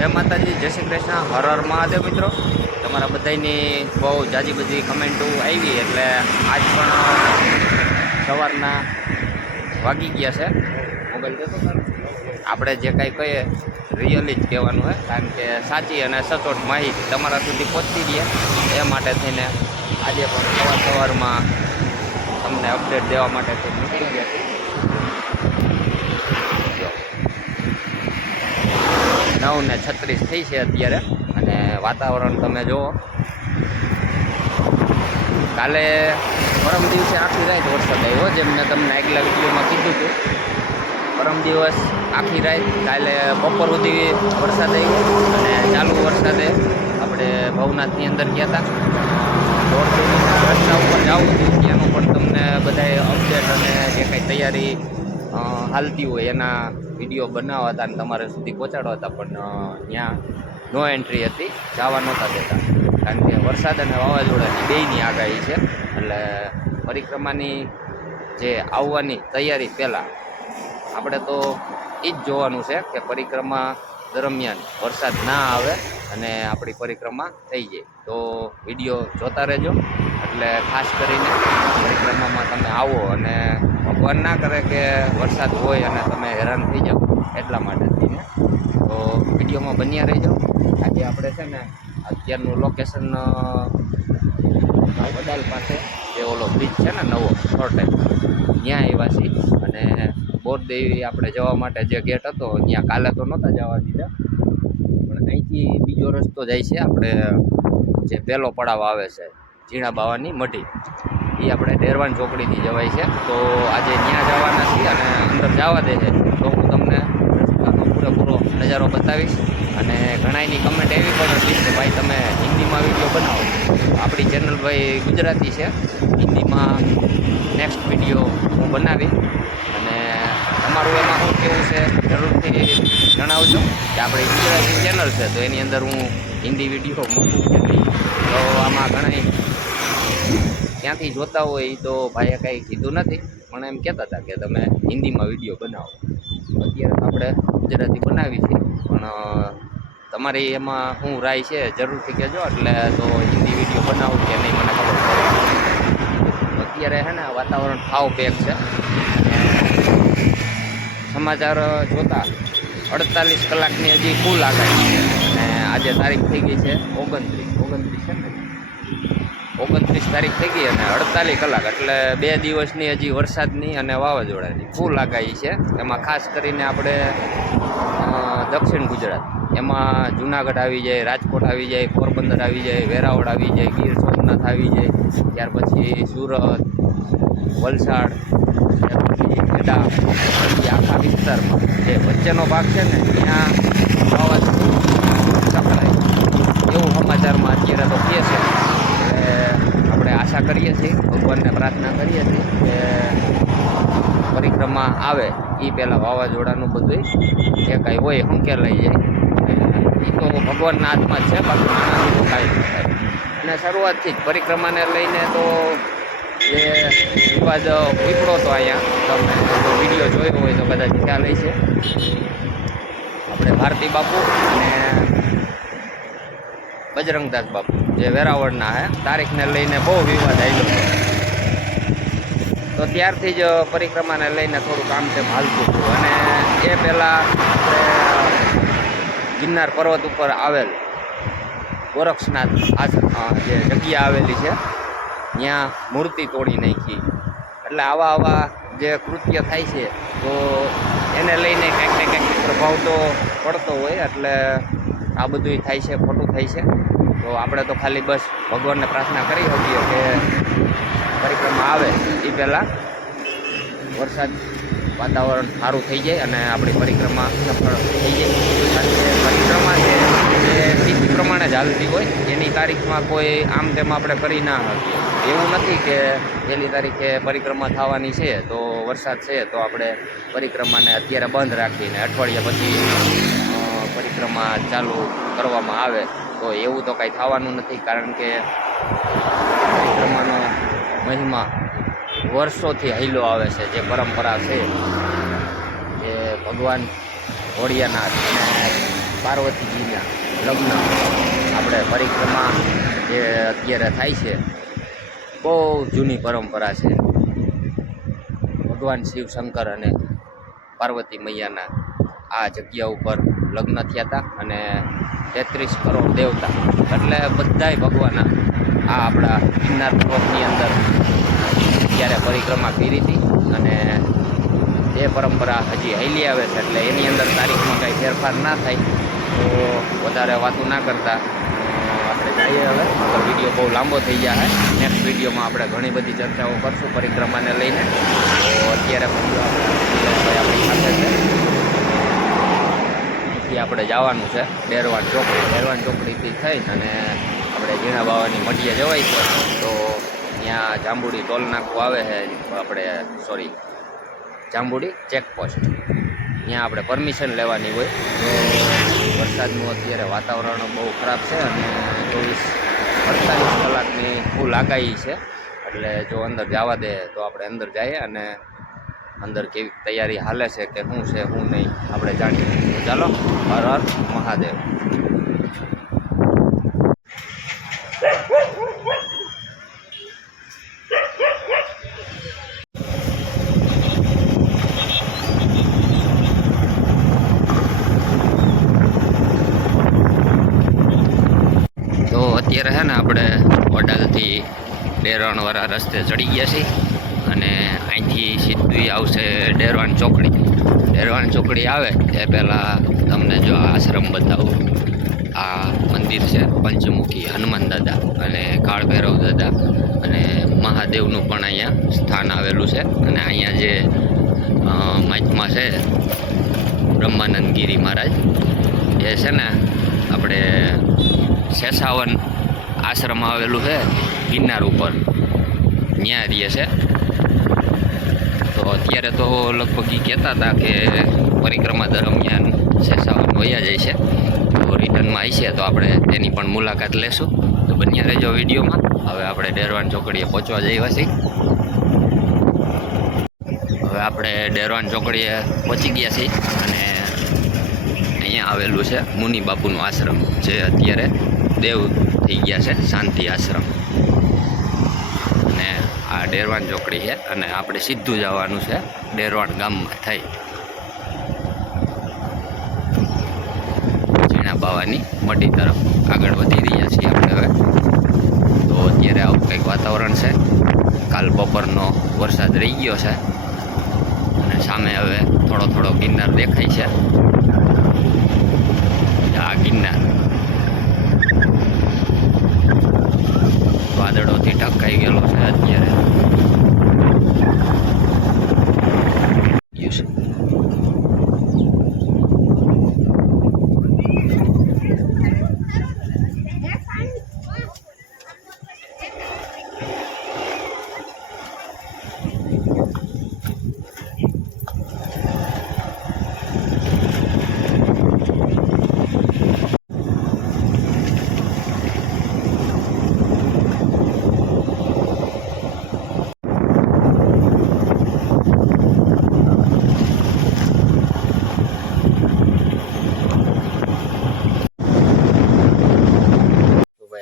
જય માતાજી, જય શ્રી કૃષ્ણ, હર હર મહાદેવ. મિત્રો, તમારા બધાની બહુ જાજી બધી કમેન્ટો આવી, એટલે આજ પણ સવારના વાગી ગયા છે. મોબાઈલ દેતો આપણે જે કાંઈ કહીએ રિયલી જ કહેવાનું હોય, કારણ કે સાચી અને સચોટ માહિતી તમારા સુધી પહોંચતી રહે એ માટે થઈને આજે પણ સવારમાં તમને અપડેટ દેવા માટે નીકળી ગયા છે. 9:36 થઈ છે અત્યારે, અને વાતાવરણ તમે જુઓ. કાલે પરમ દિવસે આખી રાત વરસાદ આવ્યો, જેમ મેં તમને આગલા વિડીયોમાં કીધું હતું. પરમ દિવસ આખી રાત, કાલે બપોર સુધી વરસાદ આવ્યો, અને ચાલુ વરસાદે આપણે ભવનાથની અંદર ગયા હતા. દોડના રસ્તા ઉપર જવું હતું, ત્યાંનું પણ તમને બધાએ અપડેટ અને જે કંઈ તૈયારી હાલતી હોય એના વિડીયો બનાવવા હતા અને તમારે સુધી પહોંચાડવા હતા, પણ ત્યાં નો એન્ટ્રી હતી, જવા નહોતા દેતા, કારણ કે વરસાદ અને વાવાઝોડાની બેયની આગાહી છે. એટલે પરિક્રમાની જે આવવાની તૈયારી પહેલાં આપણે તો એ જ જોવાનું છે કે પરિક્રમા દરમિયાન વરસાદ ના આવે અને આપણી પરિક્રમા થઈ જાય. તો વિડીયો જોતા રહેજો, એટલે ખાસ કરીને પરિક્રમામાં તમે આવો અને ભગવાન ના કરે કે વરસાદ હોય અને તમે હેરાન થઈ જાઓ, એટલા માટે થઈને તો વિડીયોમાં બન્યા રહેજો. આજે આપણે છે ને અત્યારનું લોકેશન વડાલ પાસે જે ઓલો બ્રિજ છે ને નવો 3 ટાઈપ, ત્યાં આવ્યા છીએ. અને બોરદેવી આપણે જવા માટે જે ગેટ હતો ત્યાં કાલે તો નહોતા જવા દીધા, પણ અહીંથી બીજો રસ્તો જાય છે. આપણે જે પહેલો પડાવ આવે છે ઝીણા બાવાની મઢી, એ આપણે ડેરવાન ચોકડીથી જવાય છે. તો આજે ત્યાં જવાના છીએ, અને અંદર જવા દે છે તો હું તમને રસ્તાનો પૂરેપૂરો નજારો બતાવીશ. અને ઘણાની કમેન્ટ એવી પણ હતી કે ભાઈ તમે હિન્દીમાં વિડીયો બનાવો. આપણી ચેનલ ભાઈ ગુજરાતી છે, હિન્દીમાં નેક્સ્ટ વિડીયો હું બનાવી. અને તમારું એમાં શું કેવું છે જરૂરથી જણાવજો કે આપણી ગુજરાતી ચેનલ છે તો એની અંદર હું હિન્દી વિડીયો મૂકું કે નહીં. તો આમાં ઘણા ક્યાંથી જોતા હોય એ તો ભાઈએ કાંઈ કીધું નથી, પણ એમ કહેતા હતા કે તમે હિન્દીમાં વિડીયો બનાવો. અત્યારે આપણે ગુજરાતી બનાવી છે, પણ તમારી એમાં શું રાય છે જરૂરથી કહેજો, એટલે તો હિન્દી વિડીયો બનાવું કે નહીં મને ખબર પડે. અત્યારે છે ને વાતાવરણ સાવ પેક છે. સમાચાર જોતા 48 કલાકની હજી ફૂલ આગાહી છે, અને આજે તારીખ થઈ ગઈ છે 29 છે ને, 29 તારીખ થઈ ગઈ, અને 48 કલાક એટલે 2 દિવસની હજી વરસાદની અને વાવાઝોડાની ફૂલ આગાહી છે. એમાં ખાસ કરીને આપણે દક્ષિણ ગુજરાત, એમાં જુનાગઢ આવી જાય, રાજકોટ આવી જાય, પોરબંદર આવી જાય, વેરાવળ આવી જાય, ગીર સોમનાથ આવી જાય, ત્યાર પછી સુરત, વલસાડ, ત્યાર પછી ખેડા, એ આખા વિસ્તારમાં જે વચ્ચેનો ભાગ છે ને ત્યાં વાવાઝોડું સપડાય એવું સમાચારમાં અત્યારે તો કહે છે. એટલે આપણે આશા કરીએ છીએ, ભગવાનને પ્રાર્થના કરીએ છીએ કે પરિક્રમા આવે એ પહેલાં વાવાઝોડાનું બધું જે કાંઈ હોય સંકેલાઈ જાય. એ તો ભગવાનના હાથમાં જ છે, બાકી માણસનું તો કાંઈ નહીં થાય. અને શરૂઆતથી જ પરિક્રમાને લઈને તો જે વિવાદ પીપળો તો અહીંયા તમે જો વિડીયો જોયો હોય તો કદાચ ખ્યાલ હશે. આપણે ભારતી બાપુ અને બજરંગદાસ બાપુ જે વેરાવળના હે, તારીખને લઈને બહુ વિવાદ આવ્યો હતો. તો ત્યારથી જ પરિક્રમાને લઈને થોડું કામ તેમ હાલતું હતું. અને એ પહેલાં આપણે ગિરનાર પર્વત ઉપર આવેલ ગોરક્ષનાથ જે જગ્યા આવેલી છે ત્યાં મૂર્તિ તોડી નાખી. એટલે આવા જે કૃત્ય થાય છે તો એને લઈને કંઈક ને કંઈક પ્રભાવ તો પડતો હોય. એટલે આ બધું થાય છે, ખોટું થાય છે. તો આપણે તો ખાલી બસ ભગવાનને પ્રાર્થના કરી શકીએ કે પરિક્રમા આવે એ પહેલાં વરસાદ વાતાવરણ સારું થઈ જાય અને આપણી પરિક્રમા સફળ થઈ જાય. કારણ કે પરિક્રમા છે એ તિથિ પ્રમાણે જ હાલતી હોય, એની તારીખમાં કોઈ આમ તેમ આપણે કરી ના શકીએ. એવું નથી કે પહેલી તારીખે પરિક્રમા થવાની છે તો વરસાદ છે તો આપણે પરિક્રમાને અત્યારે બંધ રાખીને અઠવાડિયા પછી પરિક્રમા ચાલુ કરવામાં આવે, તો એવું તો કાંઈ થવાનું નથી. કારણ કે પરિક્રમાનો મહિમા વર્ષોથી હાલ્યો આવે છે. જે પરંપરા છે એ ભગવાન ભોળિયાનાથ અને પાર્વતીજીના લગ્ન આપણે પરિક્રમા જે અત્યારે થાય છે, બહુ જૂની પરંપરા છે. ભગવાન શિવ શંકર અને પાર્વતી મૈયાના આ જગ્યા ઉપર લગ્ન થયા હતા અને 33 કરોડ દેવતા એટલે બધાય ભગવાનના આ આપણા ગિરનાર પર્વતની અંદર ત્યારે પરિક્રમા કરી હતી અને એ પરંપરા હજી હાલી આવે છે. એટલે એની અંદર તારીખમાં કંઈ ફેરફાર ના થાય તો વધારે વાતું ના કરતા આપણે જઈએ. હવે વિડીયો બહુ લાંબો થઈ ગયા છે. નેક્સ્ટ વિડીયોમાં આપણે ઘણી બધી ચર્ચાઓ કરશું પરિક્રમાને લઈને. તો અત્યારે આપણી સાથે છે, અહીંથી આપણે જવાનું છે ડેરવાન ચોકડીથી થઈને અને આપણે ઝીણા બાવાની મઢીએ જવાય છે. તો ત્યાં જાંબુડી ટોલ નાકું આવે છે, આપણે જાંબુડી ચેકપોસ્ટ, ત્યાં આપણે પરમિશન લેવાની હોય. તો વરસાદનું અત્યારે વાતાવરણ બહુ ખરાબ છે અને 48 કલાકની ફૂલ આગાહી છે. એટલે જો અંદર જવા દે તો આપણે અંદર જઈએ અને અંદર કેવી તૈયારી હાલે છે કે શું છે શું નહીં આપણે જાણીએ. તો ચાલો, હર હર મહાદેવ. અત્યારે છે ને આપણે વડાલથી ડેરવાણવાળા રસ્તે ચડી ગયા છીએ અને અહીંથી સીધી આવશે ડેરવાણ ચોકડી આવે એ પહેલાં તમને જો આશ્રમ બતાવું. આ મંદિર છે પંચમુખી હનુમાન દાદા અને કાળ ભૈરવ દાદા અને મહાદેવનું પણ અહીંયા સ્થાન આવેલું છે. અને અહીંયા જે માઇકમાં છે બ્રહ્માનંદ ગિરી મહારાજ એ છે ને આપણે શેષાવન આશ્રમ આવેલું છે ગિરનાર ઉપર, ત્યાં રહીએ છે. તો અત્યારે તો લગભગ એ કહેતા હતા કે પરિક્રમા દરમિયાન શેષાવન વયા જાય છે, તો રિટર્નમાં આવી છે તો આપણે તેની પણ મુલાકાત લેશું. તો બન્યા રહેજો વિડીયોમાં. હવે આપણે ડેરવાણ ચોકડીએ પહોંચવા જઈએ છીએ. હવે આપણે ડેરવાણ ચોકડીએ પહોંચી ગયા છીએ અને અહીંયા આવેલું છે મુનિ બાપુનું આશ્રમ, જે અત્યારે દેવ થઈ ગયા છે, શાંતિ આશ્રમ. અને આ ડેરવાણ ચોકડી છે અને આપણે સીધું જવાનું છે ડેરવાણ ગામમાં થઈ ઝીણા બાવાની મઢી તરફ આગળ વધી રહ્યા છીએ આપણે હવે. તો અત્યારે આવું કંઈક વાતાવરણ છે. કાલ બપોરનો વરસાદ રહી ગયો છે અને સામે હવે થોડો ગિરનાર દેખાય છે. આ ગિરનાર વાદળોથી ઢંકાઈ ગયેલો છે અત્યારે.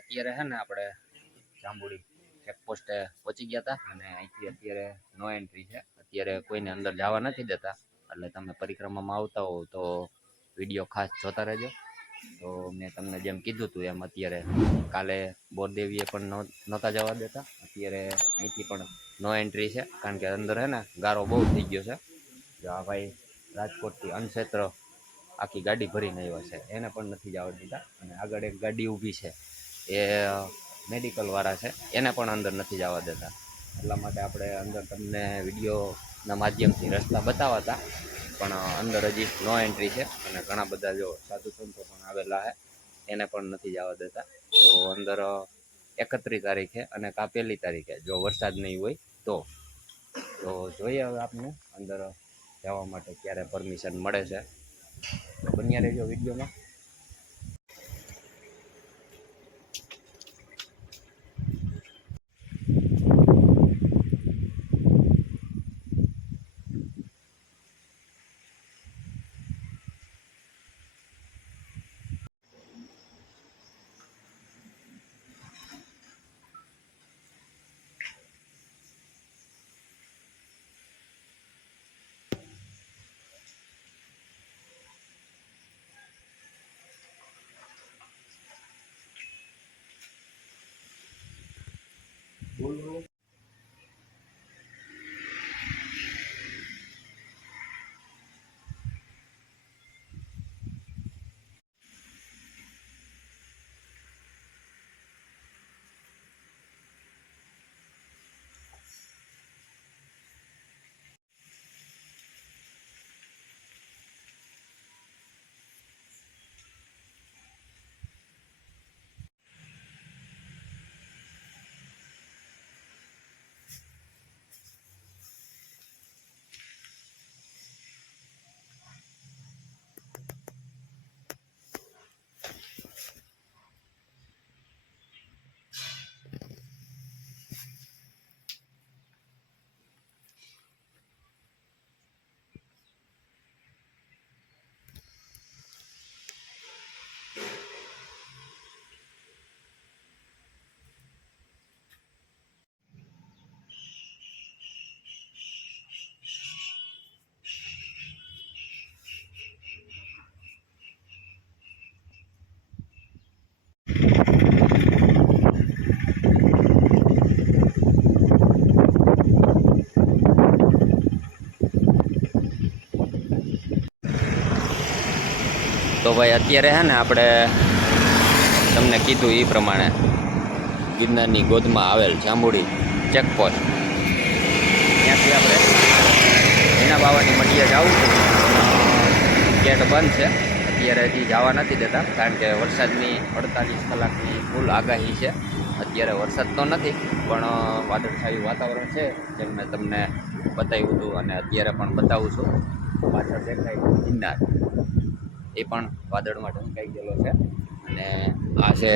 અત્યારે છે ને આપણે જાંબુડી ચેકપોસ્ટે પહોંચી ગયા હતા અને અહીંથી અત્યારે નો એન્ટ્રી છે. અત્યારે કોઈને અંદર જવા નથી દેતા, એટલે તમે પરિક્રમામાં આવતા હોવ તો વિડીયો ખાસ જોતા રહેજો. તો મેં તમને જેમ કીધું હતું એમ અત્યારે કાલે બોરદેવીએ પણ નહોતા જવા દેતા, અત્યારે અહીંથી પણ નો એન્ટ્રી છે. કારણ કે અંદર છે ને ગારો બહુ થઈ ગયો છે. જો આ ભાઈ રાજકોટથી અનક્ષેત્ર આખી ગાડી ભરીને આવ્યા છે, એને પણ નથી જવા દીધા. અને આગળ એક ગાડી ઊભી છે, એ મેડિકલવાળા છે, એને પણ અંદર નથી જવા દેતા. એટલા માટે આપણે અંદર તમને વિડીયોના માધ્યમથી રસ્તા બતાવતા, પણ અંદર હજી નો એન્ટ્રી છે. અને ઘણા બધા જો સાધુ સંતો પણ આવેલા છે, એને પણ નથી જવા દેતા. તો અંદર 31 તારીખે અને કા 1 તારીખે જો વરસાદ નહીં હોય તો જોઈએ હવે આપને અંદર જવા માટે ક્યારે પરમિશન મળે છે. તો બન્યા રહેજો વિડીયોમાં. તો ભાઈ અત્યારે હે ને આપણે તમને કીધું એ પ્રમાણે ગિરનારની ગોદમાં આવેલ જાંબુડી ચેકપોસ્ટ ત્યાંથી આપણે મીના બાવાની મઢીએ જવું છે. ગેટ બંધ છે અત્યારે, હજી જવા નથી દેતા કારણ કે વરસાદની 48 કલાકની ફૂલ આગાહી છે. અત્યારે વરસાદ તો નથી પણ વાદળછાયું વાતાવરણ છે જેમ મેં તમને બતાવ્યું હતું અને અત્યારે પણ બતાવું છું. પાછળ દેખાય ગિરનાર, એ પણ વાદળમાં ઢંકાઈ ગયેલો છે. અને આ છે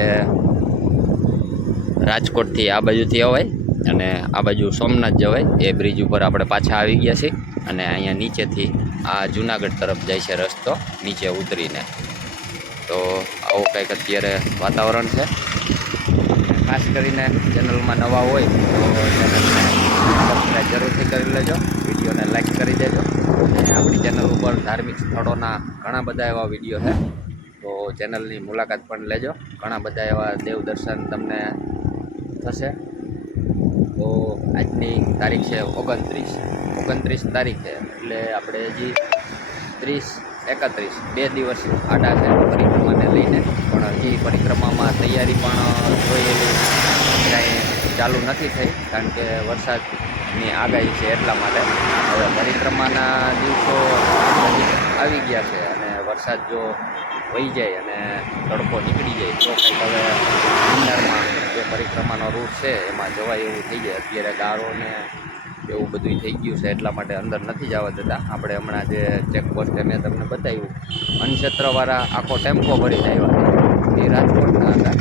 રાજકોટથી આ બાજુથી અવાય અને આ બાજુ સોમનાથ જવાય. એ બ્રિજ ઉપર આપણે પાછા આવી ગયા છીએ અને અહીંયા નીચેથી આ જુનાગઢ તરફ જાય છે રસ્તો નીચે ઉતરીને. તો આવું કંઈક અત્યારે વાતાવરણ છે. ખાસ કરીને ચેનલમાં નવા હોય તો ચેનલને સબસ્ક્રાઈબ જરૂરથી કરી લેજો, વિડીયોને લાઈક કરી દેજો. અને આપણી ચેનલ ઉપર ધાર્મિક સ્થળોના ઘણા બધા એવા વિડીયો છે, તો ચેનલની મુલાકાત પણ લેજો. ઘણા બધા એવા દેવ દર્શન તમને થશે. તો આજની તારીખ છે 29 તારીખે, એટલે આપણે હજી 30-31 2 દિવસ આડા છે પરિક્રમાને લઈને. પણ હજી પરિક્રમામાં તૈયારી પણ કોઈ એવી કાંઈ ચાલુ નથી થઈ કારણ કે વરસાદની આગાહી છે એટલા માટે. હવે પરિક્રમાના દિવસો આવી ગયા છે અને વરસાદ જો વહી જાય અને તડકો નીકળી જાય તો કંઈક હવે ગિરનારમાં જે પરિક્રમાનો રૂટ છે એમાં જવાય એવું થઈ જાય. અત્યારે ગારો ને એવું બધું થઈ ગયું છે એટલા માટે અંદર નથી જવા દેતા. આપણે હમણાં જે ચેકપોસ્ટે મેં તમને બતાવ્યું, અનક્ષેત્રવાળા આખો ટેમ્પો ભરીને આવ્યા, એ રાજકોટના હતા,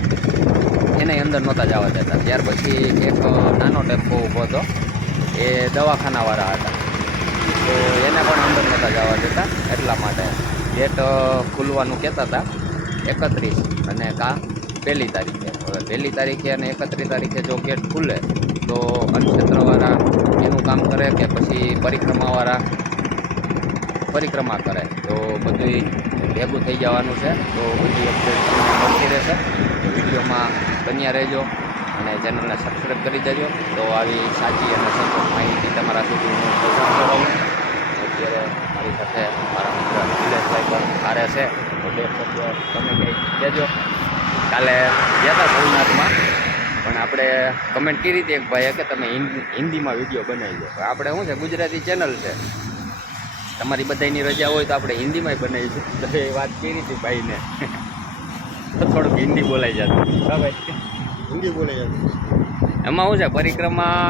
એને અંદર નહોતા જવા દેતા. ત્યાર પછી એક નાનો ટેમ્પો ઊભો હતો, એ દવાખાનાવાળા હતા, તો એને પણ અંદર નહોતા જવા દેતા. એટલા માટે ગેટ ખુલવાનું કહેતા હતા 31 અને 1 તારીખે. હવે 1 તારીખે અને 31 તારીખે જો ગેટ ખુલે તો અનક્ષેત્રવાળા એનું કામ કરે કે પછી પરિક્રમાવાળા પરિક્રમા કરે, તો બધું ભેગું થઈ જવાનું છે. તો બધી અપડેટ મળતી રહેશે. વિડીયોમાં બન્યા રહેજો અને ચેનલને સબસ્ક્રાઈબ કરી દેજો. તો આવી સાચી અને સચોટ માહિતી તમારા સુધી હું પહોંચાડતો રહું. અત્યારે મારી સાથે મારા મિત્ર નિલેશભાઈ પણ હારે છે, તો 2 શબ્દ તમે કંઈ કહેજો. કાલે ગયા હતા સોમનાથમાં, પણ આપણે કમેન્ટ કરી હતી એક ભાઈએ કે તમે હિન્દીમાં વિડીયો બનાવી દો. આપણે શું છે, ગુજરાતી ચેનલ છે, તમારી બધાની રજા હોય તો આપણે હિન્દીમાંય બનાવીશું. તો એ વાત કરી હતી ભાઈને, તો થોડુંક હિન્દી બોલાઈ જતું. હા ભાઈ, હિન્દી બોલાઈ જતું. એમાં શું છે, પરિક્રમા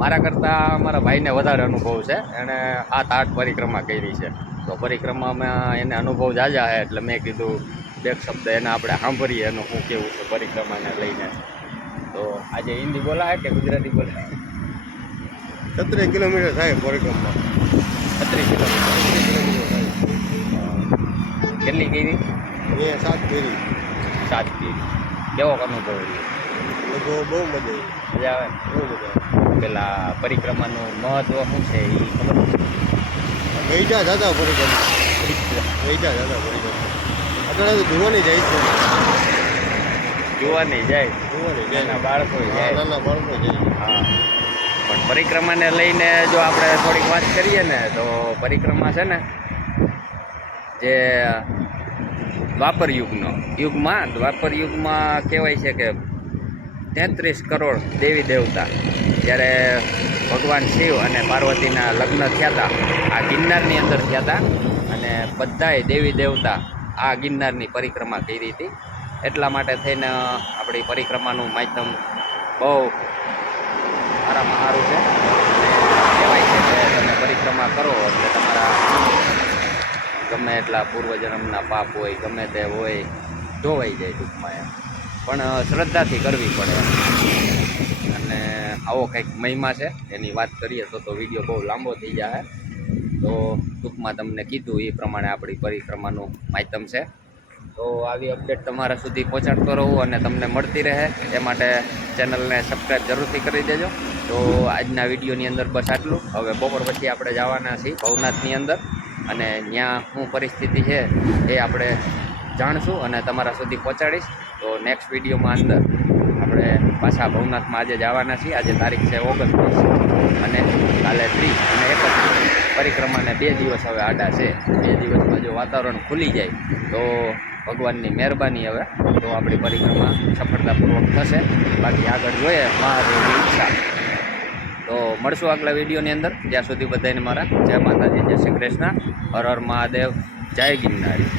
મારા કરતાં મારા ભાઈને વધારે અનુભવ છે. એણે 7-8 પરિક્રમા કરી છે, તો પરિક્રમામાં એને અનુભવ ઝાઝા છે. એટલે મેં કીધું 2 શબ્દ એને આપણે સાંભળીએ એનું શું કેવું છે પરિક્રમાને લઈને. તો આજે હિન્દી બોલાય કે ગુજરાતી બોલાય? 17 કિલોમીટર થાય પરિક્રમા. 36 કિલોમીટર. કેટલી કરી? એ 7 કરી. 7 કરી. કેવો અનુભવ રહ્યો? બહુ મજા આવી. મજા આવે? બહુ મજા આવે. પેલા પરિક્રમાનું મહત્વ શું છે એ ખબર છે? ગઈઢા દાદા પરિક્રમા. ગઈઢા દાદા પરિક્રમા અત્યારે તો જોવાની જાય છે. જોવાની જાય, જોવાની જાય. નાના બાળકો હા, જાય. નાના બાળકો જાય. હા, પણ પરિક્રમાને લઈને જો આપણે થોડીક વાત કરીએ ને તો પરિક્રમા છે ને જે દ્વાપર દ્વાપર યુગમાં કહેવાય છે કે 33 કરોડ દેવી દેવતા જ્યારે ભગવાન શિવ અને પાર્વતીના લગ્ન થયા હતા આ ગિરનારની અંદર થયા હતા અને બધાય દેવી દેવતા આ ગિરનારની પરિક્રમા કરી હતી. એટલા માટે થઈને આપણી પરિક્રમાનું માધ્યમ બહુ સારામાં સારું છે. અને કહેવાય છે કે તમે પરિક્રમા કરો એટલે તમારા ગમે એટલા પૂર્વજન્મના પાપ હોય ગમે તે હોય ધોવાઈ જાય ટૂંકમાં એમ. પણ શ્રદ્ધાથી કરવી પડે અને આવો કંઈક મહિમા છે એની વાત કરીએ તો વિડીયો બહુ લાંબો થઈ જાય. તો ટૂંકમાં તમને કીધું એ પ્રમાણે આપણી પરિક્રમાનું માધ્યમ છે. તો આવી અપડેટ તમારા સુધી પહોંચાડતો રહું અને તમને મળતી રહે એ માટે ચેનલને સબસ્ક્રાઈબ જરૂરથી કરી દેજો. તો આજના વિડીયોની અંદર બસ આટલું. હવે બપોર પછી આપણે જવાના છીએ ભવનાથની અંદર અને ત્યાં શું પરિસ્થિતિ છે એ આપણે જાણશું અને તમારા સુધી પહોંચાડીશ. તો નેક્સ્ટ વિડીયોમાં અંદર આપણે પાછા ભવનાથમાં આજે જવાના છીએ. આજે તારીખ છે 29 અને કાલે 30 અને 31 પરિક્રમાને 2 દિવસ હવે આડા છે. 2 દિવસમાં જો વાતાવરણ ખુલી જાય તો ભગવાનની મહેરબાની હવે તો આપણી પરિક્રમા સફળતાપૂર્વક થશે. બાકી આગળ જોઈએ મહાદેવની ઈચ્છા. તો મળશું આગલા વિડીયોની અંદર. ત્યાં સુધી બધાને મારા જય માતાજી, જય શ્રી કૃષ્ણ, હર હર મહાદેવ, જય ગિરનારી.